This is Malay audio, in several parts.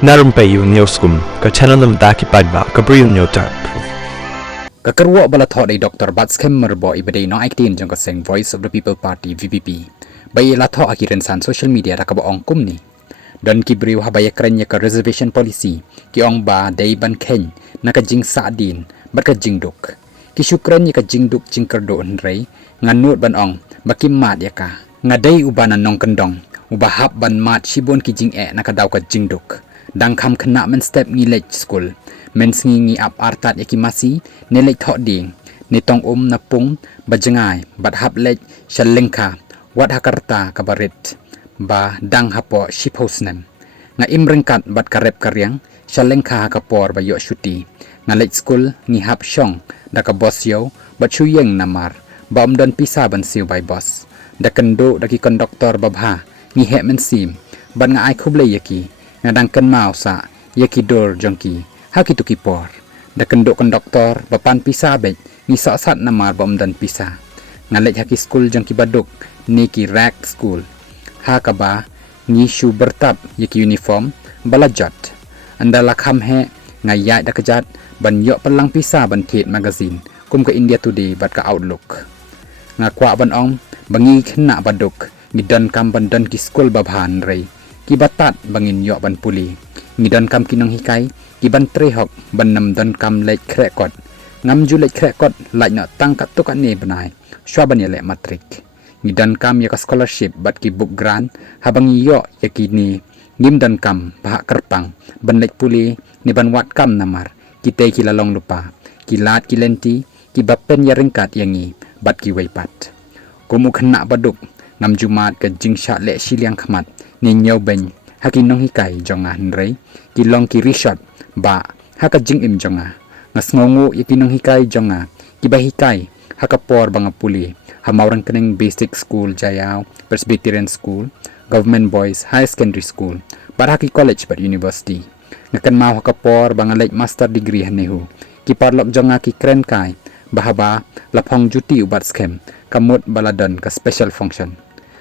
Narumpayu Neoskum, ka channel daki pagba, ka briu nyotarp. Kakarwa bala thought ay Dr. Batskem Merbo ibadai no actin jang kaseng Voice of the People Party VPP. Bay la tho akiren san social media rakaba ong kumni. Don ki briu habaya krenya ka reservation policy ki ong ba day ban ken nakajing saadin bat ka jingduk. Ki syukran ni ka jingduk jingkerdo nrei nganut ban ong bakim mat ya ka. Ngadai ubanan nong kendong ubahap ban mat shibon ki jing nakadaw ka jingduk. Dang kam kena men step ngilej school men ngi ap artat yakimasi nelej thok ding nitong napung bajengai bat hap lej shalengka wat hakarta kabarit ba dang hapo shiphousnem nga imrengkat bat karep karyang shalengka kapor ba yo shuti nga lej school ngi hap shong da ka boss yo bat chuyeng namar ba omdon pisa ban siu by boss da kendo da ki konduktor babha ngi he men sim ban nga ai khuble yaki nga dang ken mau sa yakidor jongki hakitu kipor da kendok konduktor bapan pisa bet ni sat namar bom dan pisa ngalet haki school jongki baduk ni ki rack school hakaba ni shu bertap yaki uniform balajat andala kham he ngayat da kejat ban yo pelang pisa ban thet magazine kum ka India Today bat ka Outlook ngakwa ban ong bangi khna baduk ngidan kam ban dan ki school babhan rei ki batat bangin yo ban puli ngidan kam kinong hikai ki ban trehok ban nam dan kam lek krekot ngam ju lek krekot lak no tang kat to kan ne banai shwa ban yele matrik ngidan kam ya ka scholarship bat ki book grant habang yo yakini ngim dan kam bah kerpang ban lek puli ni ban wat kam namar kita ki lalong lupa ki lat ki lenti ki bapen ya rengkat yangi bat ki weipat kumu khna baduk ngam jumat ka jingsha le siliang khamat ni nyau ben hakin nong hikai jonga nrei ki long ki rishot ba haka jing im jonga ngas ngongu yaki nong hikai jonga ki ba hikai hakapor banga puli hamaurang keneng basic school jayao Presbyterian school government boys high secondary school baraki college but university ngakan mau hakapor banga lek master degree hanehu ki parlok jonga ki kren kai bahaba lapong juti ubat scam kamut baladon ka special function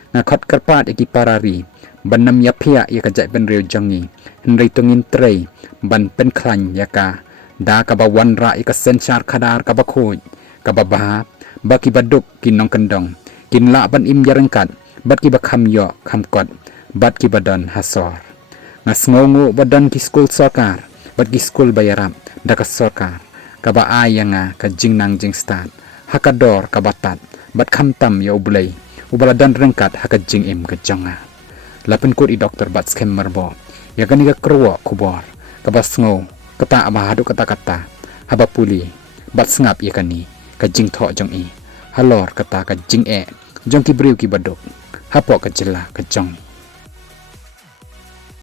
ngakot karpat iki parari banam yapia ya kajai ben reu jangi henry tungin trei ban pen klan yaka da ka ba wanra ika senchar khadar ka ba khoj ka ba ba baki baduk kinong kendong kinla ban im yarengkat bat ki ba kham yo kham kot bat ki badan hasor ngas ngongu badan ki school sokar bat ki school bayaram da ka sokar ka ba ayanga ka jingnang jing start hakador ka batat bat kham tam yo bulai ubaladan rengkat haka jing im ka jonga lapen kut i Dr. Batskem Merbo ya gani ka kerwa kubor ka basngo kata abahadu kata-kata haba puli bat sngap ya kani ka jing tho jong i halor kata ka jing jong ki briu ki badok hapo ka jela ka jong